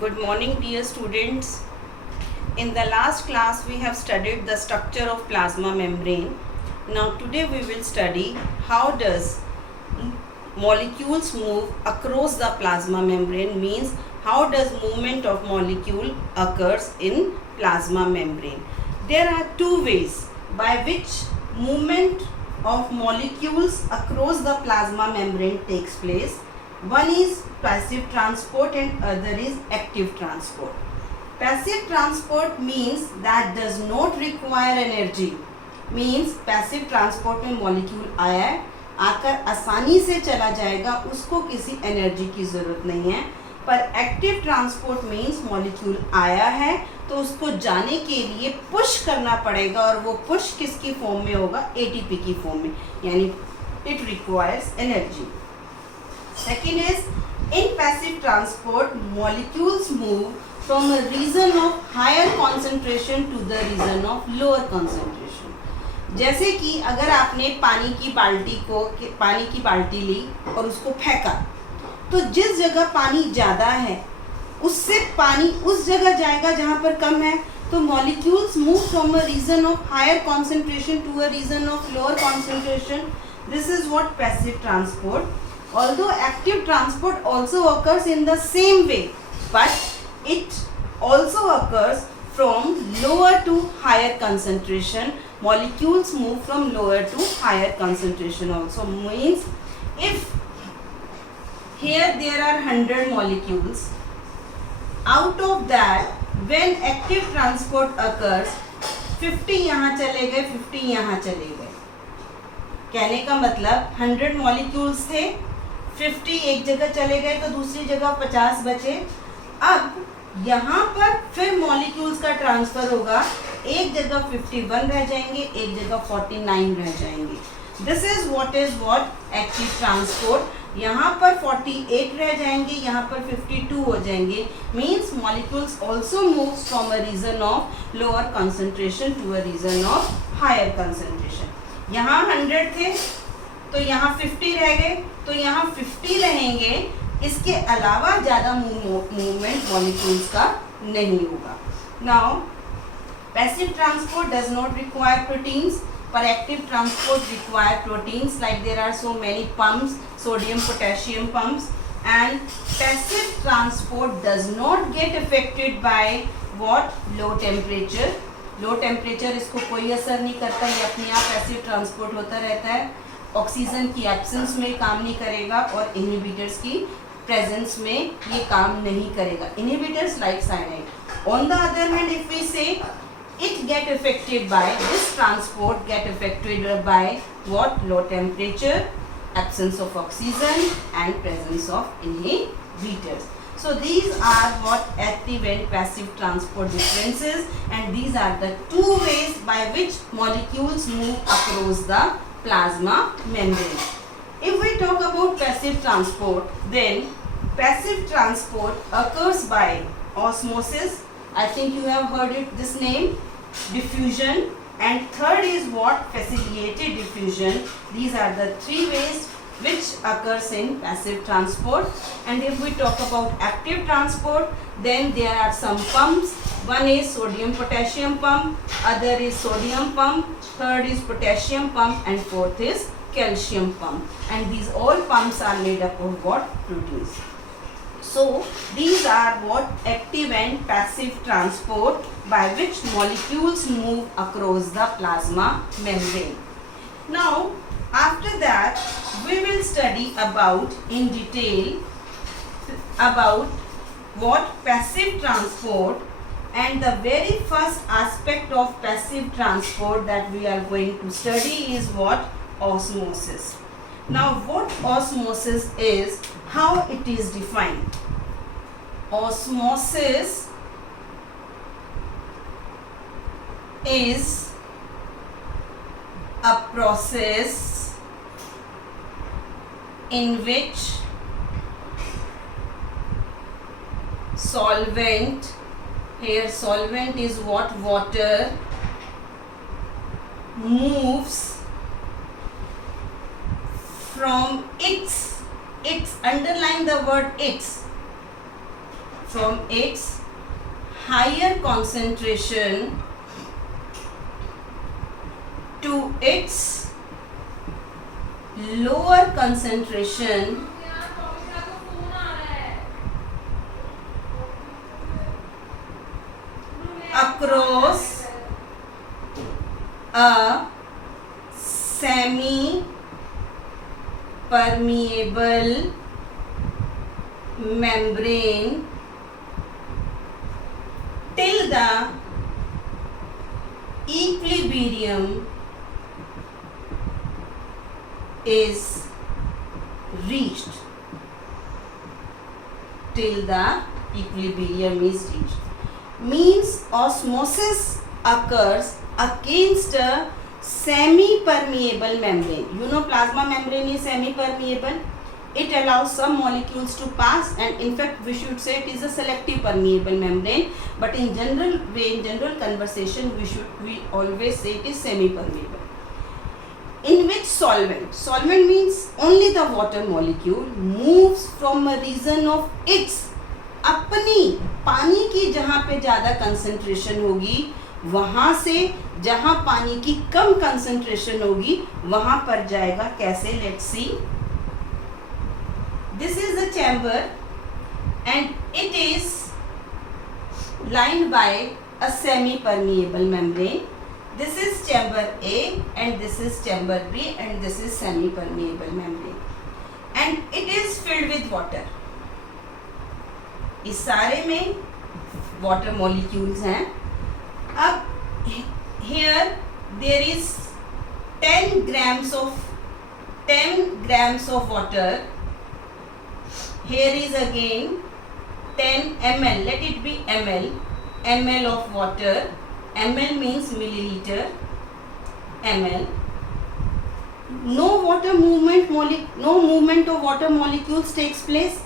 Good morning, dear students. In the last class, we have studied the structure of plasma membrane. Now, today we will study how does molecules move across the plasma membrane, means how does movement of molecule occurs in plasma membrane. There are two ways by which movement of molecules across the plasma membrane takes place. One is passive transport and other is active transport. Passive transport means that does not require energy. Means passive transport में molecule आया है, आकर आसानी से चला जाएगा, उसको किसी एनर्जी की ज़रूरत नहीं है. पर एक्टिव ट्रांसपोर्ट मीन्स मॉलिक्यूल आया है तो उसको जाने के लिए पुश करना पड़ेगा, और वो पुश किसकी फॉर्म में होगा? एटीपी की फॉर्म में, यानी it requires energy. Second is, in passive transport, molecules move from a region of higher concentration to the region of lower concentration. जैसे कि अगर आपने पानी की बाल्टी ली और उसको फेंका, तो जिस जगह पानी ज़्यादा है उससे पानी उस जगह जाएगा जहाँ पर कम है. तो molecules move from a region of higher concentration to a region of lower concentration. This is what passive transport. Although active transport also occurs in the same way, but it also occurs from lower to higher concentration. Molecules move from lower to higher concentration also. Means if here there are 100 molecules, out of that when active transport occurs, 50 यहाँ चले गए, 50 यहाँ चले गए. कहने का मतलब 100 molecules थे, 50 एक जगह चले गए तो दूसरी जगह 50 बचे. अब यहाँ पर फिर मॉलिक्यूल्स का ट्रांसफर होगा, एक जगह 51 रह जाएंगे, एक जगह 49 रह जाएंगे. This is what active transport. यहाँ पर 48 रह जाएंगे, यहाँ पर 52 हो जाएंगे. Means molecules also move from a region of lower concentration to a region of higher concentration. यहाँ 100 थे तो यहाँ 50 रह गए, तो यहाँ 50 रहेंगे. इसके अलावा ज़्यादा मूवमेंट मॉलिक्यूल्स का नहीं होगा. Now passive transport does not require proteins, पर active transport require proteins. Like there are so many pumps, sodium potassium pumps. And passive transport does not get affected by what? Low temperature. Low temperature इसको कोई असर नहीं करता, ये अपने आप passive transport होता रहता है. ऑक्सीजन की एब्सेंस में काम नहीं करेगा और इनहिबिटर्स की प्रेजेंस में ये काम नहीं करेगा. Inhibitors like cyanide. On the other hand, if we say it get affected by this transport, get affected by what? Low temperature, absence of oxygen and presence of inhibitors. So these are what active and passive transport differences, and these are the two ways by which molecules move across the plasma membrane. If we talk about passive transport, then passive transport occurs by osmosis. I think you have heard it, this name. Diffusion, and third is what? Facilitated diffusion. These are the three ways which occurs in passive transport. And if we talk about active transport, then there are some pumps. One is sodium potassium pump, other is sodium pump, third is potassium pump, and fourth is calcium pump. And these all pumps are made up of what? Proteins. So these are what active and passive transport by which molecules move across the plasma membrane. Now after that we will study about in detail about what passive transport, and the very first aspect of passive transport that we are going to study is what? Osmosis. Now what osmosis is, how it is defined? Osmosis is a process in which solvent, here solvent is what? Water, moves from its, underline the word its, from its higher concentration to its lower concentration across a semi-permeable membrane till the equilibrium is reached. Till the equilibrium is reached. Means osmosis occurs against a semi-permeable membrane. You know plasma membrane is semi-permeable. It allows some molecules to pass, and in fact we should say it is a selective permeable membrane, but in general way, in general conversation, we always say it is semi-permeable. In which solvent means only the water molecule moves from a region of its, अपनी पानी की जहाँ पे ज़्यादा concentration होगी वहाँ से जहाँ पानी की कम कंसंट्रेशन होगी वहाँ पर जाएगा. कैसे? Let's see. This is the chamber and it is lined by a semi-permeable membrane. This is chamber A and this is chamber B and this is semi-permeable membrane and it is filled with water. इस सारे में water molecules हैं. अब here there is 10 grams of water. Here is again 10 ml, let it be ml of water. ml means milliliter, ml. No movement of water molecules takes place.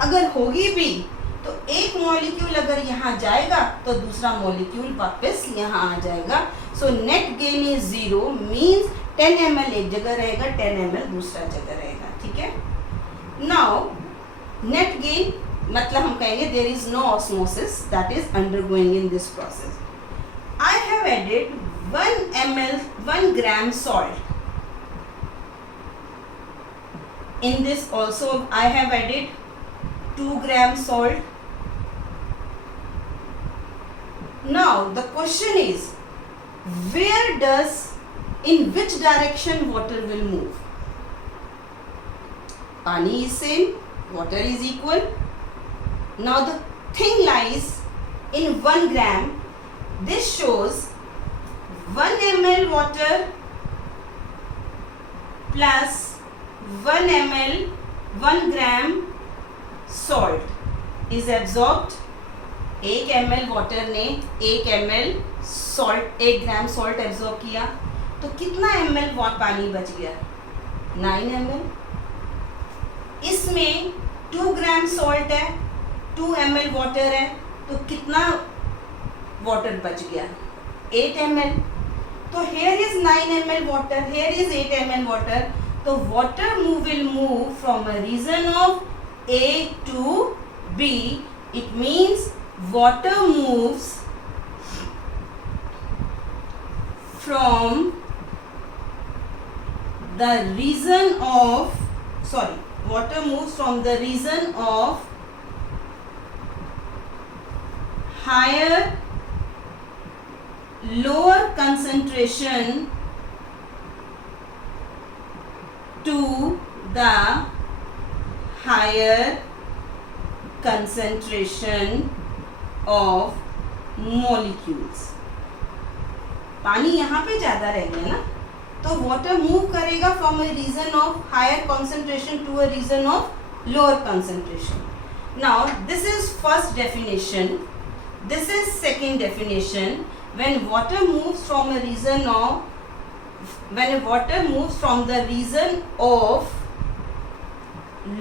अगर होगी भी तो एक मॉलिक्यूल अगर यहाँ जाएगा तो दूसरा मॉलिक्यूल वापस यहाँ आ जाएगा. So net gain is 0 means 10 ml एक जगह रहेगा, 10 ml दूसरा जगह रहेगा. ठीक है. नाउ नेट गेन मतलब हम कहेंगे there is no osmosis that is undergoing in this process. I have added 1 gram salt. In this also I have added 2 gram salt. Now the question is, in which direction water will move? Pani is same, water is equal. Now the thing lies in 1 gram. This shows 1 ml water plus 1 gram salt is absorbed. 1 ml water ने 1 ml salt 1 gram salt absorb किया तो कितना ml पानी बच गया? 9 ml. इसमें 2 gram salt है, 2 ml water है तो कितना water बच गया? 8 ml. तो here is 9 ml water, here is 8 ml water. तो water will move from a region of A to B. It means water moves from the region of lower concentration to the higher concentration of molecules. पानी यहाँ पे ज़्यादा रह गया ना, तो water move करेगा from a region of higher concentration to a region of lower concentration. Now this is first definition. This is second definition. When water moves from the region of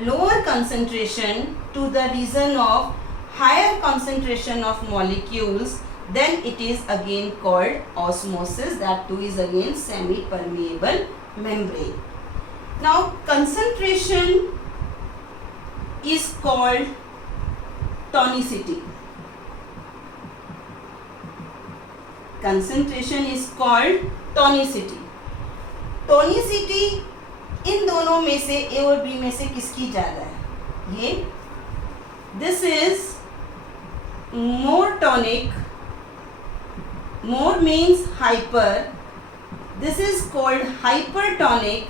lower concentration to the region of higher concentration of molecules, then it is again called osmosis. That too is again semi-permeable membrane. Now concentration is called tonicity. Concentration is called tonicity. Tonicity इन दोनों में से A और B में से किसकी ज़्यादा है? ये this is more tonic. More means hyper. This is called hypertonic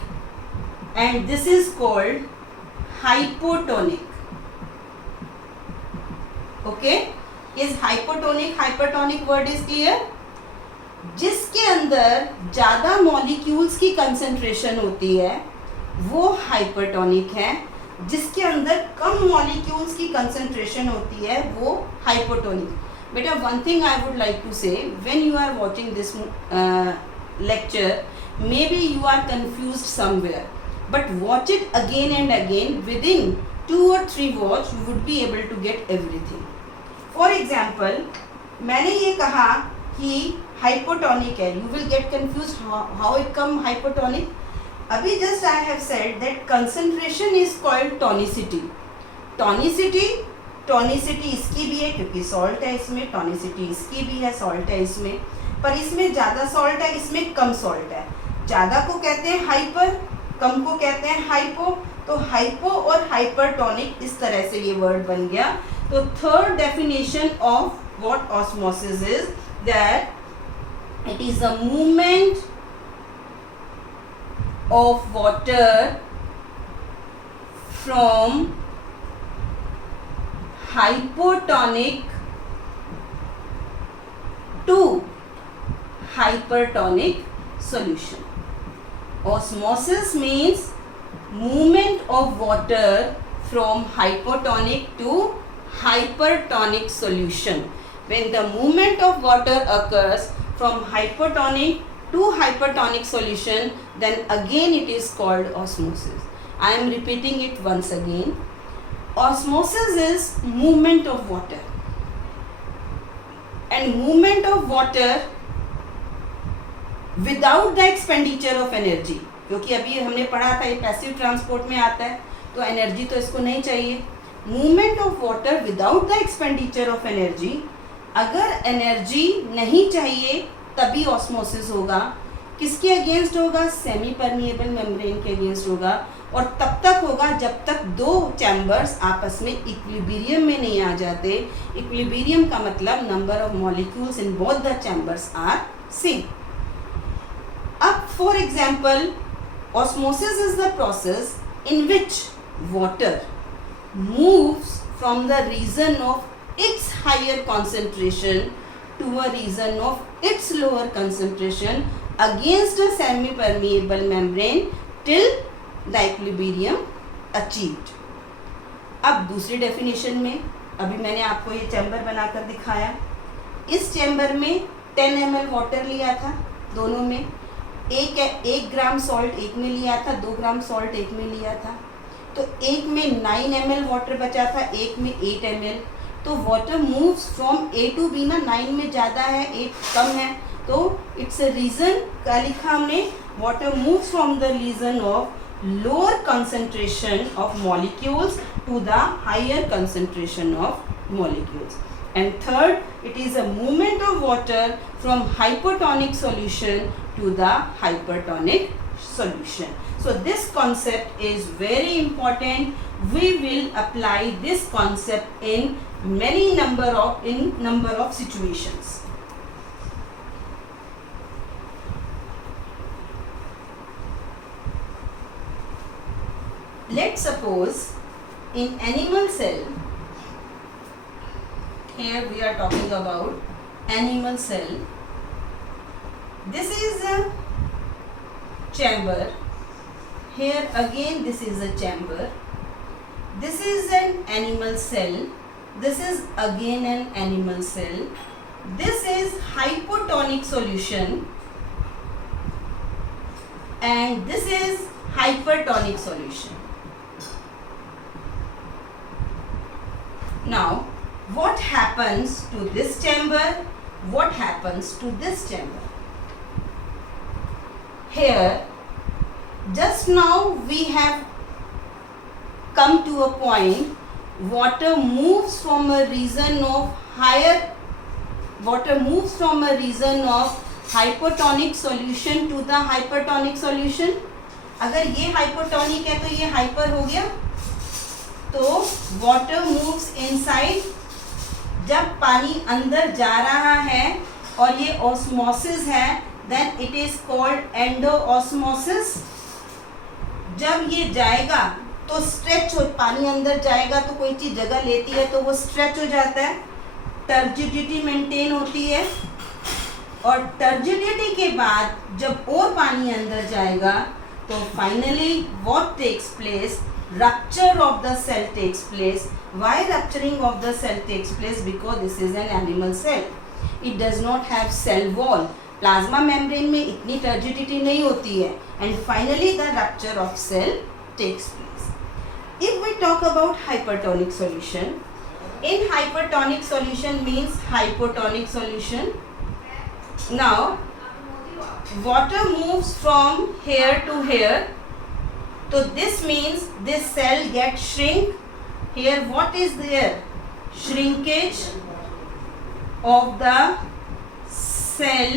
and this is called hypotonic. Okay? Is hypotonic word is clear? जिसके अंदर ज़्यादा मॉलिक्यूल्स की कंसंट्रेशन होती है वो हाइपरटोनिक है, जिसके अंदर कम मॉलिक्यूल्स की कंसंट्रेशन होती है वो हाइपोटोनिक. बेटा one thing I would like to say, when you are watching this lecture, maybe you are confused somewhere, but watch it again and again. Within 2 or 3 watch you would be able to get everything. For example, मैंने ये कहा कि hypotonic है, you will get confused how it come hypotonic. अभी just I have said that concentration is called tonicity. टॉनिसिटी इसकी भी है क्योंकि सॉल्ट है इसमें, टॉनिसिटी इसकी भी है, सॉल्ट है इसमें, पर इसमें ज़्यादा सॉल्ट है, इसमें कम सॉल्ट है. ज़्यादा को कहते हैं हाइपर, कम को कहते हैं हाइपो. तो हाइपो और हाइपरटोनिक इस तरह से ये वर्ड बन गया. तो third definition of what osmosis is that it is a movement of water from hypotonic to hypertonic solution. Osmosis means movement of water from hypotonic to hypertonic solution. When the movement of water occurs from hypotonic to hypertonic solution, then again it is called osmosis. I am repeating it once again. Osmosis is movement of water, and movement of water without the expenditure of energy. क्योंकि अभी हमने पढ़ा था ये passive transport में आता है तो एनर्जी तो इसको नहीं चाहिए. Movement of water without the expenditure of energy. अगर एनर्जी नहीं चाहिए तभी ऑस्मोसिस होगा. किसके अगेंस्ट होगा? सेमी परमिएबल मेम्ब्रेन के अगेंस्ट होगा. और तब तक होगा जब तक दो चैम्बर्स आपस में इक्विलिब्रियम में नहीं आ जाते. इक्विलिब्रियम का मतलब number of molecules in both the chambers are same. अब for example, osmosis is the process in which water moves from the region of its higher concentration to a region of its lower concentration against a semi permeable membrane till the equilibrium achieved. अब दूसरी definition में अभी मैंने आपको ये chamber बनाकर दिखाया. इस चैम्बर में 10 ml वाटर लिया था, दोनों में 1 ग्राम सॉल्ट एक में लिया था, 2 ग्राम सॉल्ट एक में लिया था. तो एक में 9 ml वाटर बचा था, एक में 8 ml. तो water moves from A to B ना. 9 में ज़्यादा है, 8 कम है. तो इट्स अ रीज़न क्या लिखा हमने? Water moves from the region of lower concentration of molecules to the higher concentration of molecules. And third, it is a movement of water from hypotonic solution to the hypertonic solution. So this concept is very important. We will apply this concept in number of situations. Let's suppose in animal cell, here we are talking about animal cell. This is a chamber. Here again this is a chamber. This is an animal cell. This is again an animal cell. This is hypotonic solution and this is hypertonic solution. Now, what happens to this chamber? What happens to this chamber? Here, just now we have come to a point water moves from a region of hypertonic solution to the hypertonic solution. अगर ये hypertonic है तो ये hyper हो गया, तो water moves inside. जब पानी अंदर जा रहा है और ये osmosis है, then it is called endoosmosis. जब ये जाएगा तो स्ट्रेच हो, पानी अंदर जाएगा तो कोई चीज़ जगह लेती है तो वो स्ट्रेच हो जाता है, टर्जिडिटी मेंटेन होती है, और टर्जिडिटी के बाद जब और पानी अंदर जाएगा तो finally what takes place, rupture of the cell takes place. Why rupturing of the cell takes place? Because this is an animal cell. It does not have cell wall. Plasma membrane में इतनी turgidity नहीं होती है, and finally the rupture of cell takes place. If we talk about hypertonic solution, in hypertonic solution means hypotonic solution. Now water moves from here to here, so this means this cell gets shrink. Here what is there? Shrinkage of the cell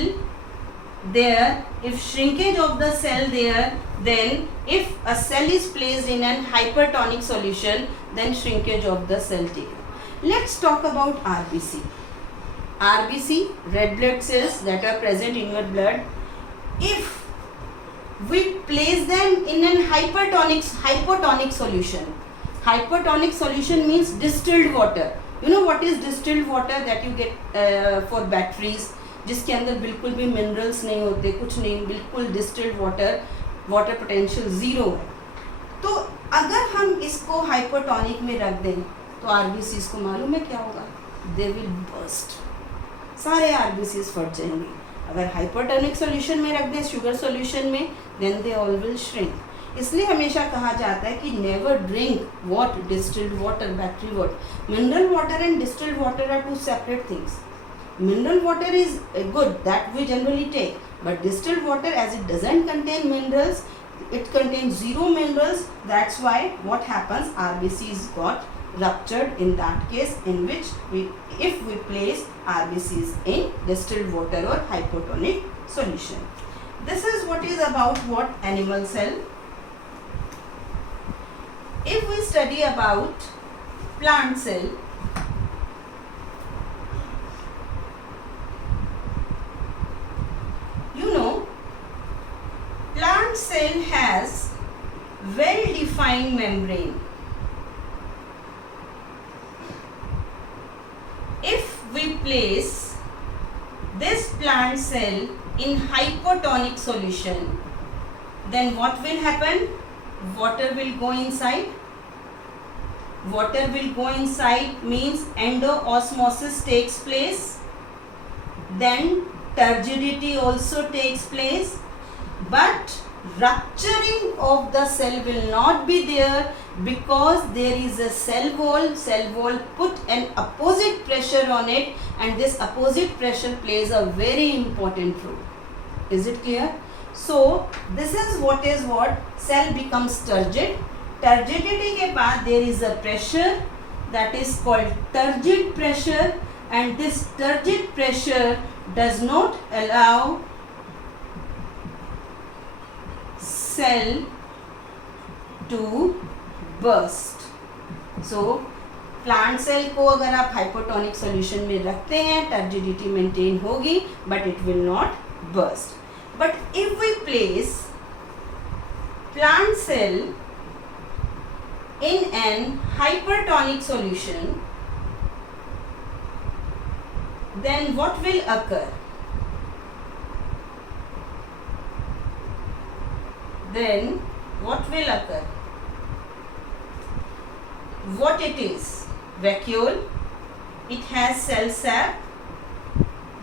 there. If shrinkage of the cell there, then if a cell is placed in an hypertonic solution, then shrinkage of the cell taken. Let's talk about RBC. RBC, red blood cells that are present in your blood. If we place them in an hypotonic solution. Hypotonic solution means distilled water. You know what is distilled water that you get for batteries, जिसके अंदर बिल्कुल भी minerals नहीं होते, कुछ नहीं, बिल्कुल distilled water potential zero है. तो अगर हम इसको हाइपोटोनिक में रख दें तो आरबीसीज को मालूम है क्या होगा? दे विल बर्स्ट, सारे आरबीसीज फट जाएंगे. अगर हाइपोटोनिक सॉल्यूशन में रख दें, शुगर सॉल्यूशन में, then they all will shrink. इसलिए हमेशा कहा जाता है कि never drink what distilled water, battery water. Mineral water and distilled water are two separate things. Mineral water is good, that we generally take, but distilled water, as it doesn't contain minerals, it contains zero minerals. That's why what happens, RBCs got ruptured in that case, in which if we place RBCs in distilled water or hypotonic solution. This is what is about what animal cell. If we study about plant cell, plant cell has well defined membrane. If we place this plant cell in hypotonic solution, then what will happen? Water will go inside. Water will go inside means endoosmosis takes place. Then turgidity also takes place. But rupturing of the cell will not be there, because there is a cell wall put an opposite pressure on it, and this opposite pressure plays a very important role. Is it clear? So this is what cell becomes turgid. Turgidity के बाद there is a pressure that is called turgid pressure, and this turgid pressure does not allow cell to burst. So plant cell को अगर आप hypotonic solution में रखते हैं, turgidity maintain होगी, but it will not burst. But if we place plant cell in an hypertonic solution, then what will occur? Then what will occur? What it is? Vacuole. It has cell sap.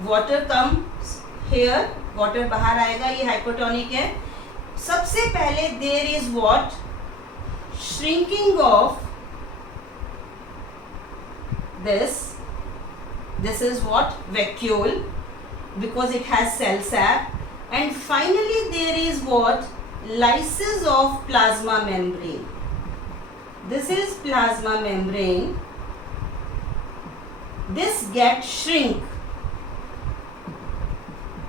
Water comes here. Water बाहर आएगा. ये hypertonic है. सबसे पहले there is what? Shrinking of this. This is what? Vacuole, because it has cell sap. And finally there is what? Lysis of plasma membrane. this is plasma membrane. This gets shrink,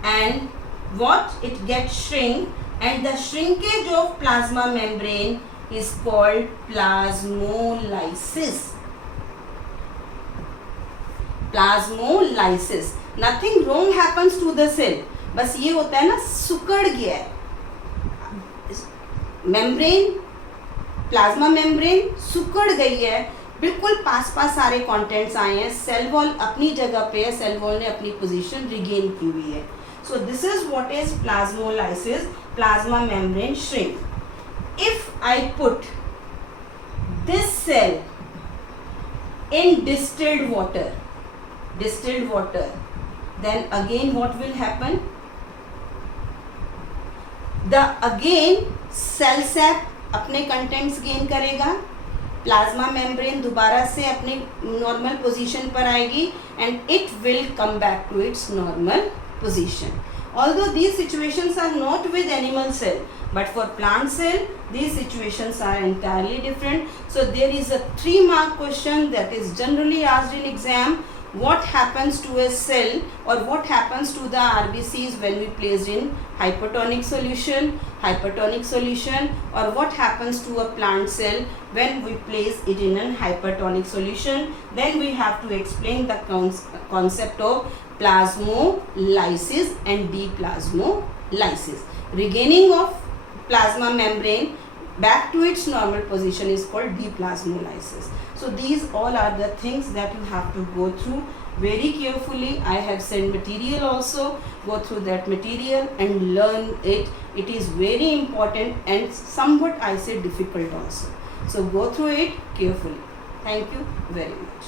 and what it gets shrink, and the shrinkage of plasma membrane is called plasmolysis. Plasmolysis. Nothing wrong happens to the cell. बस ये होता है ना, सुकड़ गया है membrane, plasma membrane सुकड़ गई है, बिल्कुल पास पास सारे कंटेंट्स आए हैं, सेल वॉल अपनी जगह पे है, सेल वॉल ने अपनी पोजीशन रिगेन की हुई है. So this is what is plasmolysis, plasma membrane shrink. If I put this cell in distilled water, then again what will happen? The again cell sap अपने कंटेंट्स गेन करेगा, plasma membrane दोबारा से अपने normal position पर आएगी, and it will come back to its normal position. Although these situations are not with animal cell, but for plant cell these situations are entirely different. So there is a 3-mark question that is generally asked in exam. What happens to a cell, or what happens to the RBCs when we place in hypertonic solution, or what happens to a plant cell when we place it in a hypertonic solution? Then we have to explain the concept of plasmolysis and deplasmolysis. Regaining of plasma membrane back to its normal position is called deplasmolysis. So these all are the things that you have to go through very carefully. I have sent material also. Go through that material and learn it. It is very important and somewhat I say difficult also. So go through it carefully. Thank you very much.